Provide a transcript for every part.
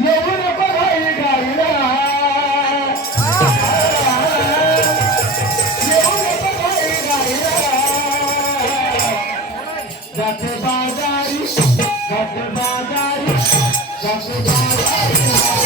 येऊ नको भाई गाईला येऊ नको भाई गाईला जाते बाजारी जाते बाजारी जाते बाजारी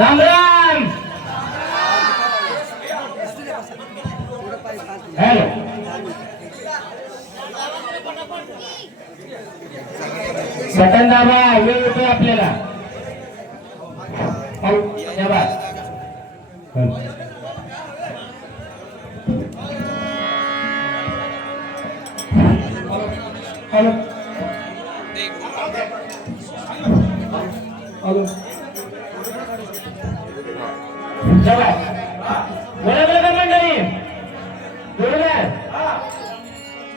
राम राम हॅलो बटन दाबा वेळ होतोय आपल्याला हॅलो हॅलो बरोबर मंडळी बरोबर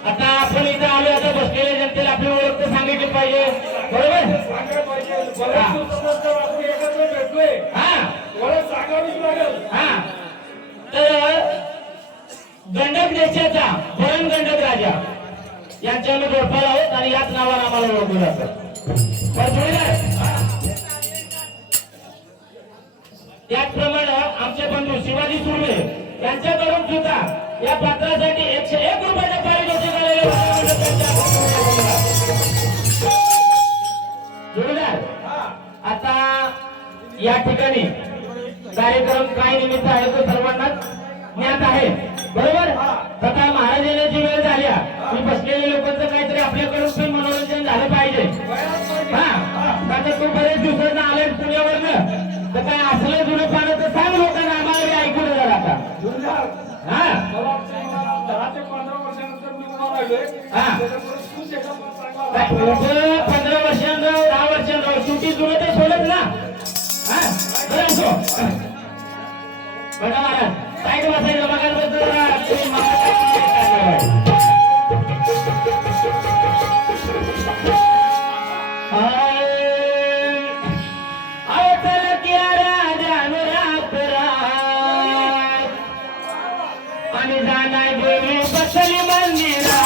आता आपण इथं आलो आता बसलेल्या जनतेला आपली ओळख तर सांगितली पाहिजे बरोबर तर गंडक देशाचा भरण गंडक राजा यांच्यावर जोडपाला आहोत आणि याच नावाला आम्हाला ओळखलं जातं त्याचप्रमाणे आमचे बंधू शिवाजी सुर्वे यांच्याकडून सुद्धा या पात्रासाठी 101 रुपयाच्या पारितोषिक आलेले जोरदार. आता या ठिकाणी कार्यक्रम काय निमित्त आहे तो सर्वांना ज्ञात आहे बरोबर. तथा महाराज येण्याची वेळ झाल्या मी बसलेल्या लोकांचं काहीतरी आपल्याकडून पण मनोरंजन झालं पाहिजे. हा आता तू बरेच दिवसांना आलाय पुण्यावरनं तर काय असलं जुनं पानं तर सांग लोकांना आम्हाला ऐकून जर आता. हा 15 वर्षांना 10 वर्षांना शेवटी जुनं ते सोडत ना. हा बरं असो बघा महाराज काय बसायचं बघायला आणि जाणार देवी बसली मंदिरा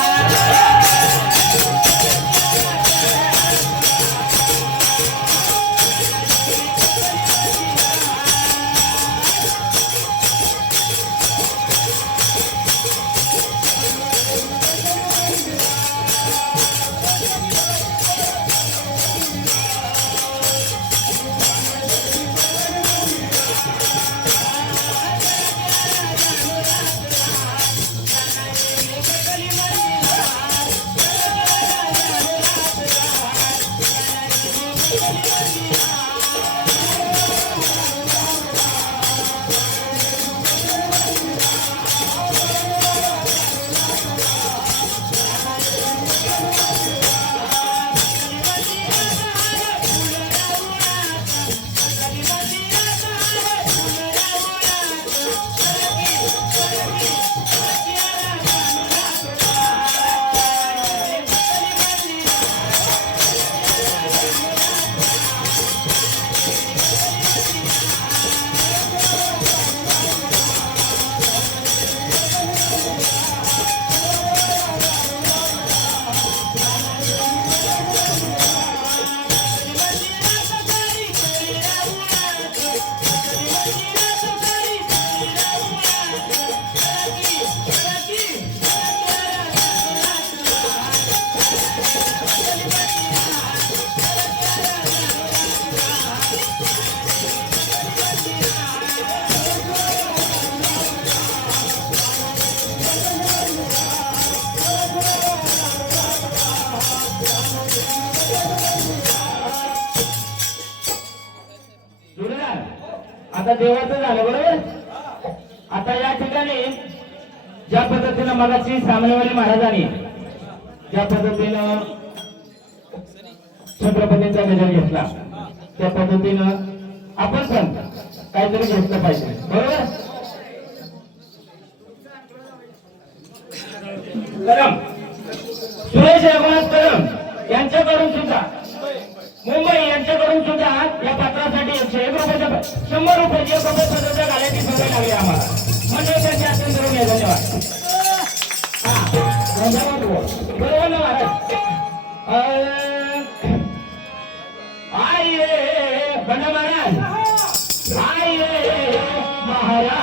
आता देवाचं झालं बरोबर. आता या ठिकाणी ज्या पद्धतीनं मगाशी सामनेवाली महाराजांनी ज्या पद्धतीनं छत्रपतींचा गजर घेतला त्या पद्धतीनं आपण पण काहीतरी घेतलं पाहिजे बरोबर. कदम सुरेश रघुनाथ कदम यांच्याकडून सुद्धा मुंबई यांच्याकडून सुद्धा या पत्रासाठी 101 रुपयाच्या 100 रुपयाची सदस्य घालायची सवय लागली आम्हाला म्हणजे त्याचे अत्यंत धन्यवाद. बरोबर ना महाराज. आइए बना महाराज आइए महाराज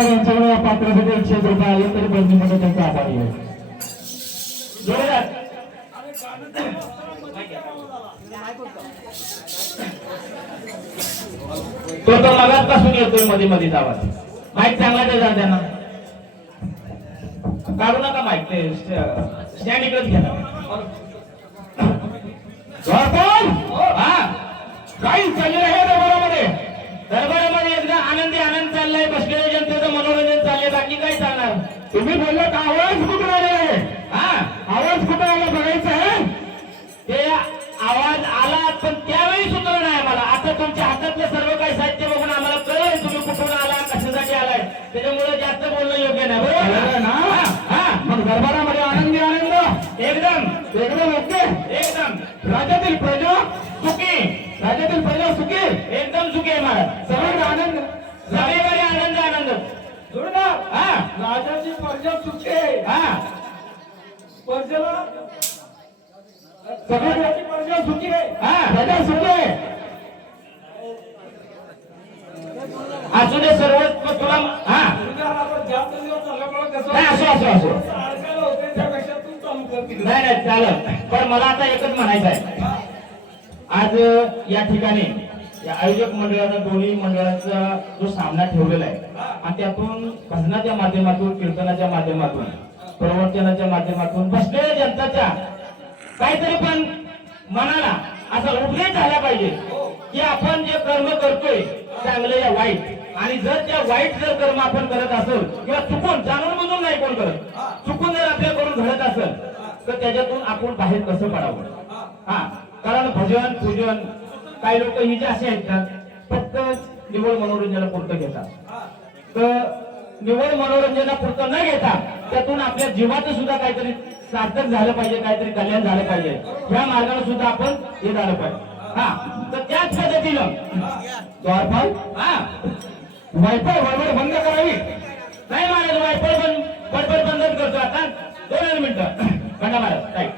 महाराज यांच्याकडे या पात्रासाठी 100 रुपये आले तरी बंदीमध्ये त्यांचा आभारी आहे. जोरदार. तो मगाचपासून येतोय मध्ये मध्ये आवाज. माईक चांगला द्या त्यांना. काढू नका माईक, ते स्टँड इकडेच घ्या. काही चाललेलं आहे दरबारामध्ये. दरबारामध्ये एकदा आनंदी आनंद चाललाय, बसलेल्या जनतेचं मनोरंजन चाललंय, बाकी काय चालणार. तुम्ही बोललात आवाज कुठून आलेला आहे? हा, आवाज कुठं आला बघायचं आहे. ते आवाज आला पण त्यावेळी सुचलं नाही आम्हाला. आता तुमच्या हातातलं सर्व काही साहित्य बघून आम्हाला कळलं तुम्ही कुठून आला, कशासाठी आलाय. त्याच्यामुळे जास्त बोलणं योग्य नाही, बरोबर ना? मग दरबारामध्ये आनंदी आनंद एकदम एकदम ओके. एकदम राज्यातील प्रजा सुखी, राज्यातील प्रजा सुखी, एकदम सुखी आहे महाराज. सगळे आनंद, सगळीकडे आनंद आनंद. हा राजाची प्रजा सुखी आहे. हा प्रजेला सगळ्याची प्रजा सुखी आहे. हा प्रजा सुखी आहे. असू दे सर्व तुला. हा नाही, असो असो असो. नाही नाही चालत. पण मला आता एकच म्हणायचं आहे. आज या ठिकाणी या आयोजक मंडळानं दोन्ही मंडळाचा जो सामना ठेवलेला आहे आणि त्यातून भजनाच्या माध्यमातून, कीर्तनाच्या माध्यमातून, प्रवचनाच्या माध्यमातून बसलेल्या जनताच्या काहीतरी पण मनाला असा उपदेश झाला पाहिजे की आपण जे कर्म करतोय चांगलं या वाईट, आणि जर त्या वाईट जर कर्म आपण करत असेल किंवा चुकून, जाणून बुजून नाही कोण करत, चुकून जर आपल्याकडून घडत असेल तर त्याच्यातून आपण बाहेर कसं पडावं. हा, कारण भजन पूजन काही लोक ही जे असे आहेत ना, फक्त निवड मनोरंजनापुरतं घेतात. तर निवड मनोरंजनापुरतं न घेता त्यातून आपल्या जीवाचं सुद्धा काहीतरी सार्थक झालं पाहिजे, काहीतरी कल्याण झालं पाहिजे. ह्या मार्गाने सुद्धा आपण हे झालं पाहिजे. हा, तर त्याच पद्धतीनं द्वारपाल हा वायफाय बरोबर बंद करावी. नाही महाराज, वायफाय पण बडबड बंदच करतो आता. 2 मिनिटं बंडा महाराज काय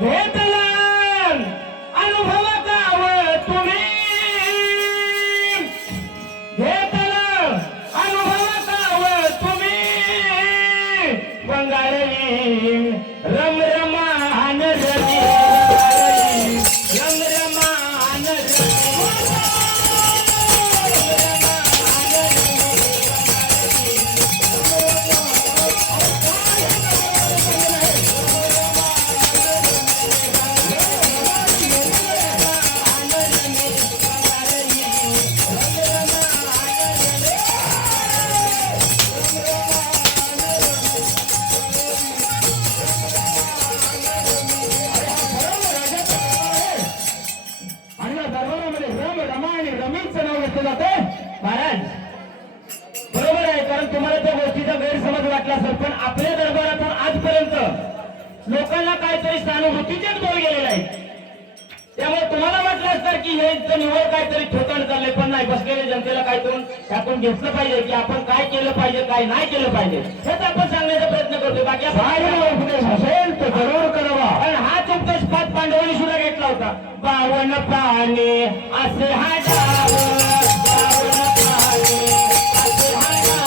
भेटला अनुभव गाव तुम्ही, भेटला अनुभव गाव तुम्ही, बंगाली रम रमान रमी, रम रमान महाराज बरोबर आहे. कारण तुम्हाला त्या गोष्टीचा गैरसमज वाटला असेल, पण आपल्या दरबारातून आजपर्यंत लोकांना काहीतरी सहानुभूतीचेच बोल गेलेले आहेत. त्यामुळे तुम्हाला वाटलं असतं की हे निवड काहीतरी ठोकाण चाललंय, पण नाही. बसलेल्या जनतेला काहीतरी त्यातून घेतलं पाहिजे की आपण काय केलं पाहिजे, काय नाही केलं पाहिजे, हेच आपण सांगण्याचा प्रयत्न करतोय. बाकी उपदेश असेल तर जरूर करावा. पण हाच उपदेश 5 पांडवांनी सुद्धा घेतला होता. पावन पाणी असे हाडावं, पावन पाणी असे हाडावं.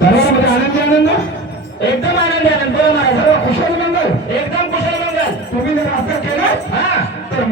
दरबारामध्ये आनंदी आनंद, एकदम आनंदी आनंद. बरोबर आहे. कुशल मंगल, एकदम कुशल मंगल. तुम्ही जर असं केलं हा तर